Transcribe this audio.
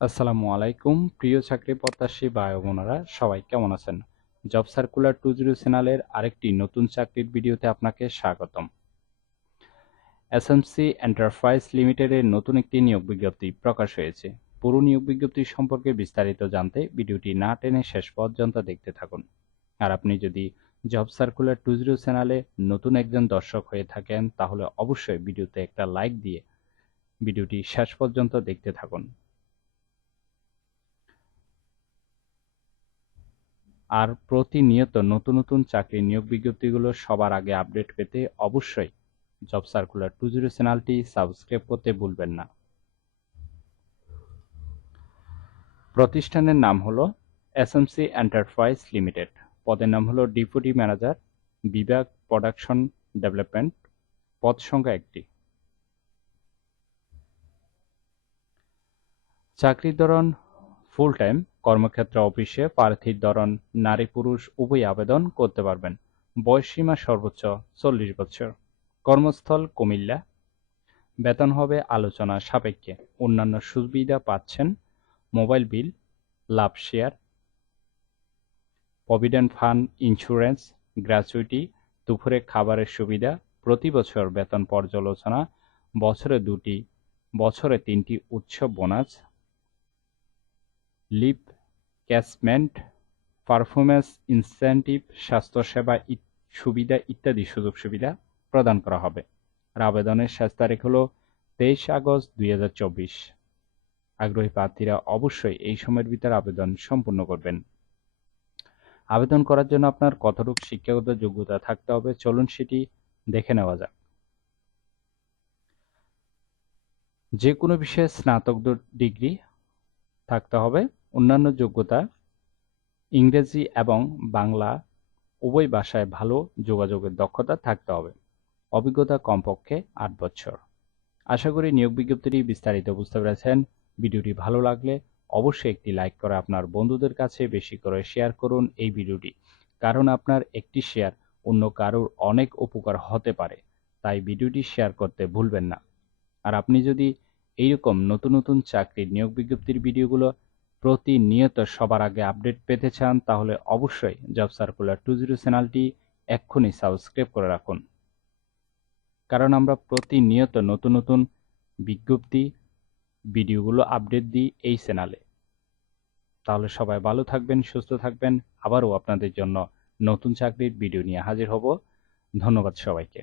আসসালামু আলাইকুম প্রিয় চাকরি প্রত্যাশী ভাই ও বোনেরা, সবাই কেমন আছেন? জব সার্কুলার 20 চ্যানেলের আরেকটি নতুন চাকরির ভিডিওতে আপনাকে স্বাগতম। এসএমসি এন্টারপ্রাইজ লিমিটেডের নতুন একটি নিয়োগ বিজ্ঞপ্তি প্রকাশ হয়েছে। পুরো নিয়োগ বিজ্ঞপ্তি সম্পর্কে বিস্তারিত জানতে ভিডিওটি না টেনে শেষ পর্যন্ত দেখতে থাকুন। আর আপনি যদি জব সার্কুলার 20 চ্যানেলে নতুন একজন দর্শক হয়ে থাকেন, তাহলে অবশ্যই ভিডিওতে একটা লাইক দিয়ে ভিডিওটি শেষ পর্যন্ত দেখতে থাকুন। আর প্রতিনিয়ত নতুন নতুন চাকরির নিয়োগ বিজ্ঞপ্তিগুলো সবার আগে আপডেট পেতে অবশ্যই জব সার্কুলার 20 চ্যানেলটি সাবস্ক্রাইব করতে ভুলবেন না। প্রতিষ্ঠানের নাম হলো এসএমসি এন্টারপ্রাইজ লিমিটেড। পদের নাম হলো ডেপুটি ম্যানেজার, বিভাগ প্রোডাকশন ডেভেলপমেন্ট। পদ সংখ্যা 1টি। চাকরির ধরন ফুল টাইম, কর্মক্ষেত্র অফিসে। প্রার্থীর ধরন নারী পুরুষ উভয় আবেদন করতে পারবেন। বয়সসীমা সর্বোচ্চ 40 বছর। কর্মস্থল কুমিল্লা। বেতন হবে আলোচনা সাপেক্ষে। অন্যান্য সুবিধা পাচ্ছেন মোবাইল বিল, লাভ share, provident fund, insurance, gratuity, দুপুরে খাবারের সুবিধা, প্রতি বছর বেতন পর্যালোচনা, বছরে 3টি উৎসব বোনাস, লিভ ক্যাশমেন্ট, পারফরমেন্স ইনসেন্টিভ, স্বাস্থ্যসেবা সুবিধা ইত্যাদি সুযোগ সুবিধা প্রদান করা হবে। আর আবেদনের শেষ তারিখ হলো 23 আগস্ট 2024। আগ্রহী প্রার্থীরা অবশ্যই এই সময়ের ভিতরে আবেদন সম্পূর্ণ করবেন। আবেদন করার জন্য আপনার কতটুকু শিক্ষাগত যোগ্যতা থাকতে হবে, চলুন সেটি দেখে নেওয়া যাক। যে কোনো বিষয়ে স্নাতক ডিগ্রি থাকতে হবে। অন্যান্য যোগ্যতা ইংরেজি এবং বাংলা উভয় ভাষায় ভালো যোগাযোগের দক্ষতা থাকতে হবে। অভিজ্ঞতা কমপক্ষে 8 বছর। আশা করি নিয়োগ বিজ্ঞপ্তিটি বিস্তারিত বুঝতে পেরেছেন। ভিডিওটি ভালো লাগলে অবশ্যই একটি লাইক করে আপনার বন্ধুদের কাছে বেশি করে শেয়ার করুন এই ভিডিওটি, কারণ আপনার একটি শেয়ার অন্য কারোর অনেক উপকার হতে পারে। তাই ভিডিওটি শেয়ার করতে ভুলবেন না। আর আপনি যদি এইরকম নতুন নতুন চাকরির নিয়োগ বিজ্ঞপ্তির ভিডিওগুলো প্রতিনিয়ত সবার আগে আপডেট পেতে চান, তাহলে অবশ্যই জব সার্কুলার 20 চ্যানেলটি এক্ষুনি সাবস্ক্রাইব করে রাখুন, কারণ আমরা প্রতিনিয়ত নতুন নতুন বিজ্ঞপ্তি ভিডিওগুলো আপডেট দিই এই চ্যানেলে। তাহলে সবাই ভালো থাকবেন, সুস্থ থাকবেন। আবারও আপনাদের জন্য নতুন চাকরির ভিডিও নিয়ে হাজির হব। ধন্যবাদ সবাইকে।